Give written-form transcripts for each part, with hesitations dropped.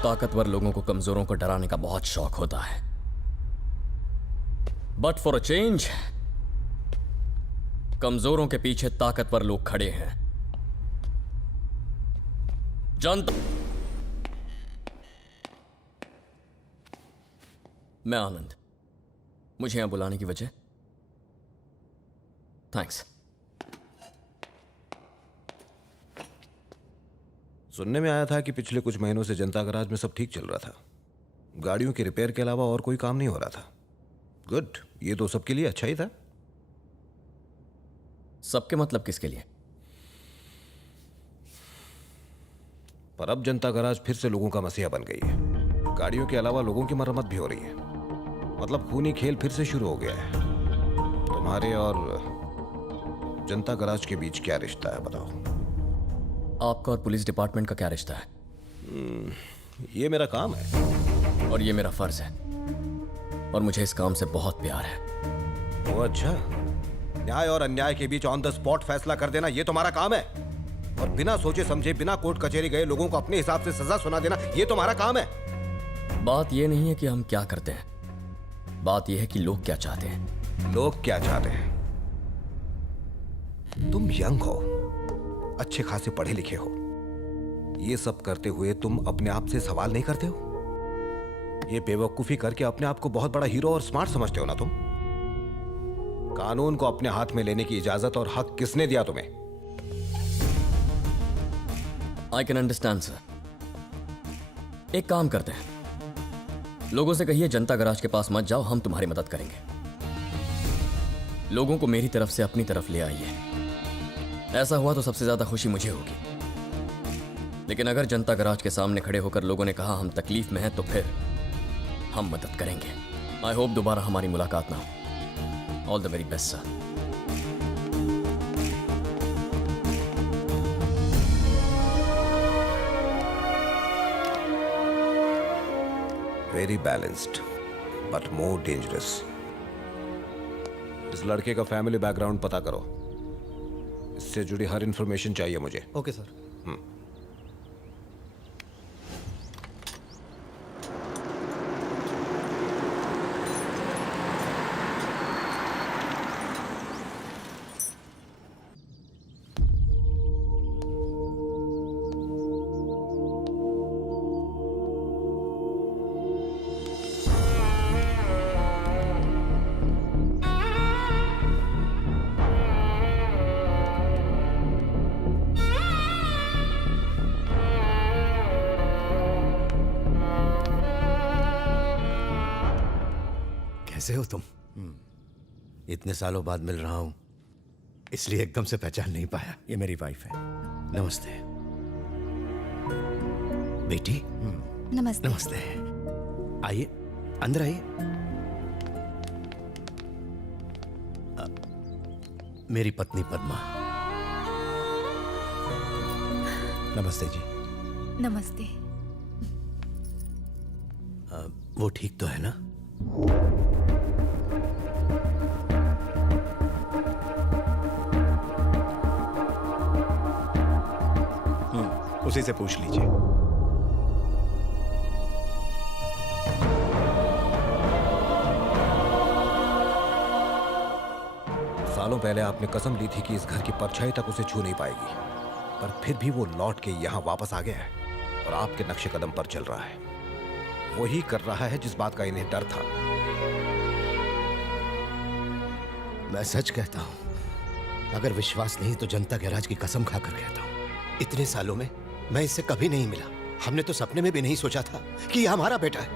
ताकतवर लोगों को कमजोरों को डराने का बहुत शौक होता है, बट फॉर अ चेंज कमजोरों के पीछे ताकतवर लोग खड़े हैं। जानता मैं आनंद, मुझे यहां बुलाने की वजह? थैंक्स। सुनने में आया था कि पिछले कुछ महीनों से जनता गराज में सब ठीक चल रहा था। गाड़ियों के रिपेयर के अलावा और कोई काम नहीं हो रहा था। गुड, ये तो सबके लिए अच्छा ही था। सबके मतलब किसके लिए? पर अब जनता गराज फिर से लोगों का मसीहा बन गई है। गाड़ियों के अलावा लोगों की मरम्मत भी हो रही है। मतलब खूनी खेल फिर से शुरू हो गया है। तुम्हारे और जनता गराज के बीच क्या रिश्ता है बताओ? आपका और पुलिस डिपार्टमेंट का क्या रिश्ता है? ये मेरा काम है और ये मेरा फर्ज है, और मुझे इस काम से बहुत प्यार है। वो अच्छा, न्याय और अन्याय के बीच ऑन द स्पॉट फैसला कर देना ये तुम्हारा काम है, और बिना सोचे समझे बिना कोर्ट कचहरी गए लोगों को अपने हिसाब से सजा सुना देना ये तुम्हारा काम है। बात ये नहीं है कि हम क्या करते हैं, बात यह है कि लोग क्या चाहते हैं। लोग क्या चाहते हैं? तुम यंग हो, अच्छे खासे पढ़े लिखे हो, ये सब करते हुए तुम अपने आप से सवाल नहीं करते हो? ये बेवकूफी करके अपने आप को बहुत बड़ा हीरो और स्मार्ट समझते हो ना तुम? कानून को अपने हाथ में लेने की इजाजत और हक किसने दिया तुम्हें? I can understand sir. एक काम करते हैं, लोगों से कहिए जनता गराज के पास मत जाओ, हम तुम्हारी मदद करेंगे। लोगों को मेरी तरफ से अपनी तरफ ले आइए। ऐसा हुआ तो सबसे ज्यादा खुशी मुझे होगी, लेकिन अगर जनता गराज के सामने खड़े होकर लोगों ने कहा हम तकलीफ में हैं तो फिर हम मदद करेंगे। आई होप दोबारा हमारी मुलाकात ना हो। All the very best sir. Very balanced but more dangerous. इस लड़के का फैमिली बैकग्राउंड पता करो, इससे जुड़ी हर इंफॉर्मेशन चाहिए मुझे। Okay sir. कैसे हो तुम? इतने सालों बाद मिल रहा हूं, इसलिए एकदम से पहचान नहीं पाया। ये मेरी वाइफ है। नमस्ते बेटी। नमस्ते। नमस्ते। आइए अंदर आइए। मेरी पत्नी पद्मा। नमस्ते जी। नमस्ते। वो ठीक तो है ना? उसी से पूछ लीजिए। सालों पहले आपने कसम ली थी कि इस घर की परछाई तक उसे छू नहीं पाएगी, पर फिर भी वो लौट के यहां वापस आ गया है और आपके नक्शे कदम पर चल रहा है। वही कर रहा है जिस बात का इन्हें डर था। मैं सच कहता हूं, अगर विश्वास नहीं तो जनता गैराज की कसम खाकर कहता हूं, इतने सालों में मैं इससे कभी नहीं मिला। हमने तो सपने में भी नहीं सोचा था कि यह हमारा बेटा है।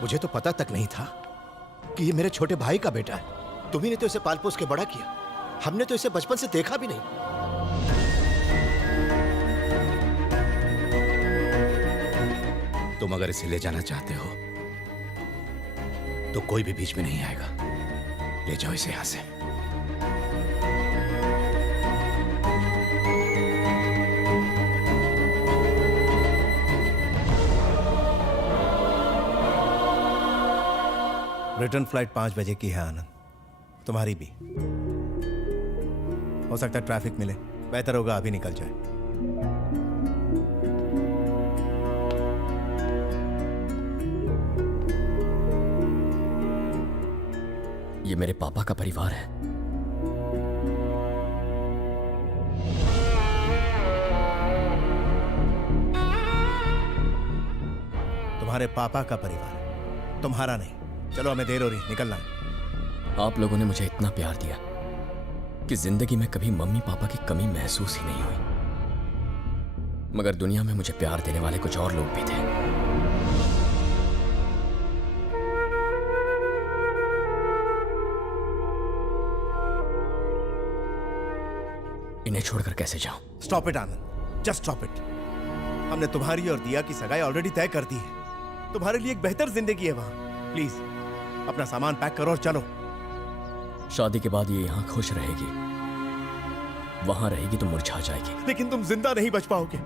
मुझे तो पता तक नहीं था कि ये मेरे छोटे भाई का बेटा है। तुम्ही ने तो इसे पाल पोस के बड़ा किया, हमने तो इसे बचपन से देखा भी नहीं। तुम अगर इसे ले जाना चाहते हो तो कोई भी बीच में नहीं आएगा। ले जाओ इसे यहां से। रिटर्न फ्लाइट 5 बजे की है आनंद, तुम्हारी भी। हो सकता है ट्रैफिक मिले, बेहतर होगा अभी निकल जाए। ये मेरे पापा का परिवार है। तुम्हारे पापा का परिवार है, तुम्हारा नहीं। चलो, हमें देर हो रही, निकलना है। आप लोगों ने मुझे इतना प्यार दिया कि जिंदगी में कभी मम्मी पापा की कमी महसूस ही नहीं हुई। मगर दुनिया में मुझे प्यार देने वाले कुछ और लोग भी थे। इन्हें छोड़कर कैसे जाऊं? Stop it Anand, just stop it. हमने तुम्हारी और दिया की सगाई ऑलरेडी तय कर दी है। तुम्हारे लिए एक बेहतर जिंदगी है वहां। प्लीज अपना सामान पैक करो और चलो। शादी के बाद ये यहां खुश रहेगी, वहां रहेगी तो मुरझा जाएगी। लेकिन तुम जिंदा नहीं बच पाओगे।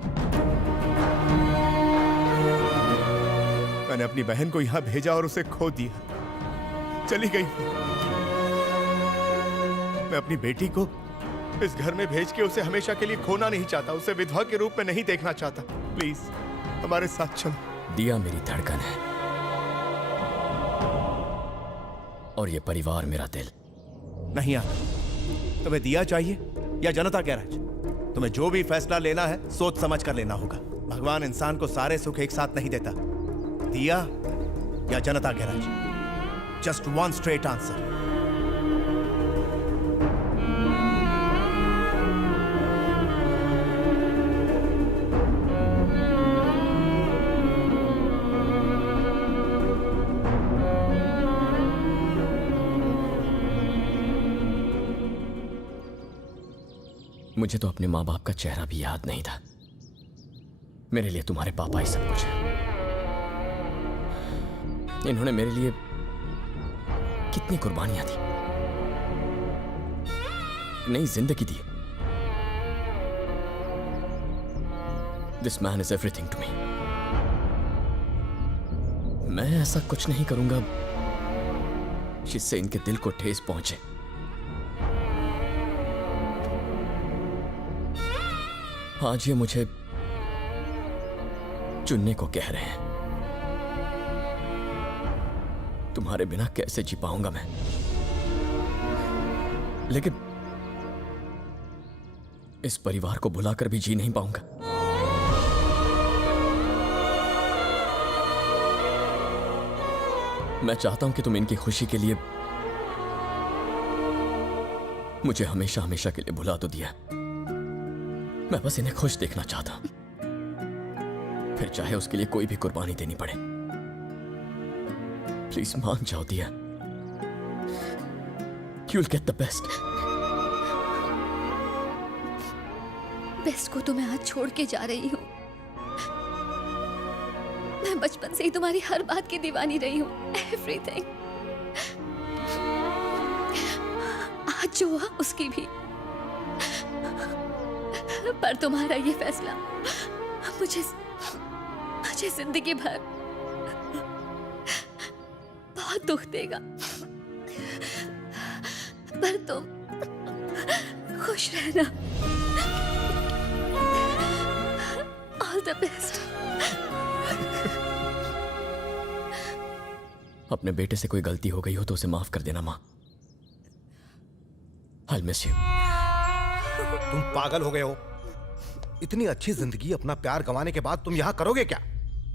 मैंने अपनी बहन को यहां भेजा और उसे खो दिया, चली गई। मैं अपनी बेटी को इस घर में भेज के उसे हमेशा के लिए खोना नहीं चाहता, उसे विधवा के रूप में नहीं देखना चाहता। प्लीज हमारे साथ चलो। दिया मेरी धड़कन है और ये परिवार मेरा दिल। नहीं आता। तुम्हें दिया चाहिए या जनता गैराज? तुम्हें जो भी फैसला लेना है सोच समझ कर लेना होगा। भगवान इंसान को सारे सुख एक साथ नहीं देता। दिया या जनता garage? Just one straight answer. मुझे तो अपने माँ बाप का चेहरा भी याद नहीं था। मेरे लिए तुम्हारे पापा ही सब कुछ है। इन्होंने मेरे लिए कितनी कुर्बानियां दी, नई जिंदगी दी। This man is everything to me. मैं ऐसा कुछ नहीं करूंगा जिससे इनके दिल को ठेस पहुंचे। आज ये मुझे चुनने को कह रहे हैं। तुम्हारे बिना कैसे जी पाऊंगा मैं? लेकिन इस परिवार को भुलाकर भी जी नहीं पाऊंगा। मैं चाहता हूं कि तुम इनकी खुशी के लिए मुझे हमेशा हमेशा के लिए भुला तो दिया। मैं बस इन्हें खुश देखना चाहता हूं, फिर चाहे उसके लिए कोई भी कुर्बानी देनी पड़े। प्लीज मान जाओ दिया। You'll get the best. Best को तो मैं आज छोड़ के जा रही हूँ। मैं बचपन से ही तुम्हारी हर बात की दीवानी रही हूँ। एवरीथिंग। आज जो हुआ उसकी भी। पर तुम्हारा ये फैसला मुझे जिंदगी भर बहुत दुख देगा। पर तुम खुश रहना। All the best. अपने बेटे से कोई गलती हो गई हो तो उसे माफ कर देना माँ। I'll miss you. तुम पागल हो गए हो? इतनी अच्छी जिंदगी अपना प्यार गंवाने के बाद तुम यहां करोगे क्या?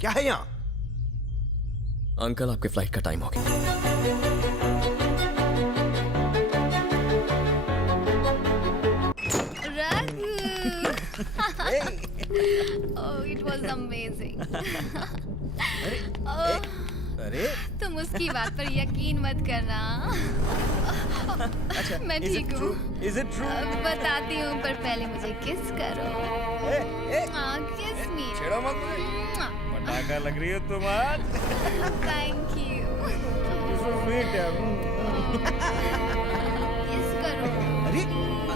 क्या है यहां? अंकल, आपके फ्लाइट का टाइम हो गया। Oh, it was amazing. अरे तुम उसकी बात पर यकीन मत करना। मैं ठीक हूँ। Is it true? बताती हूँ, पर पहले मुझे किस करो। किस मी। लग रही हो तुम आज। Thank you.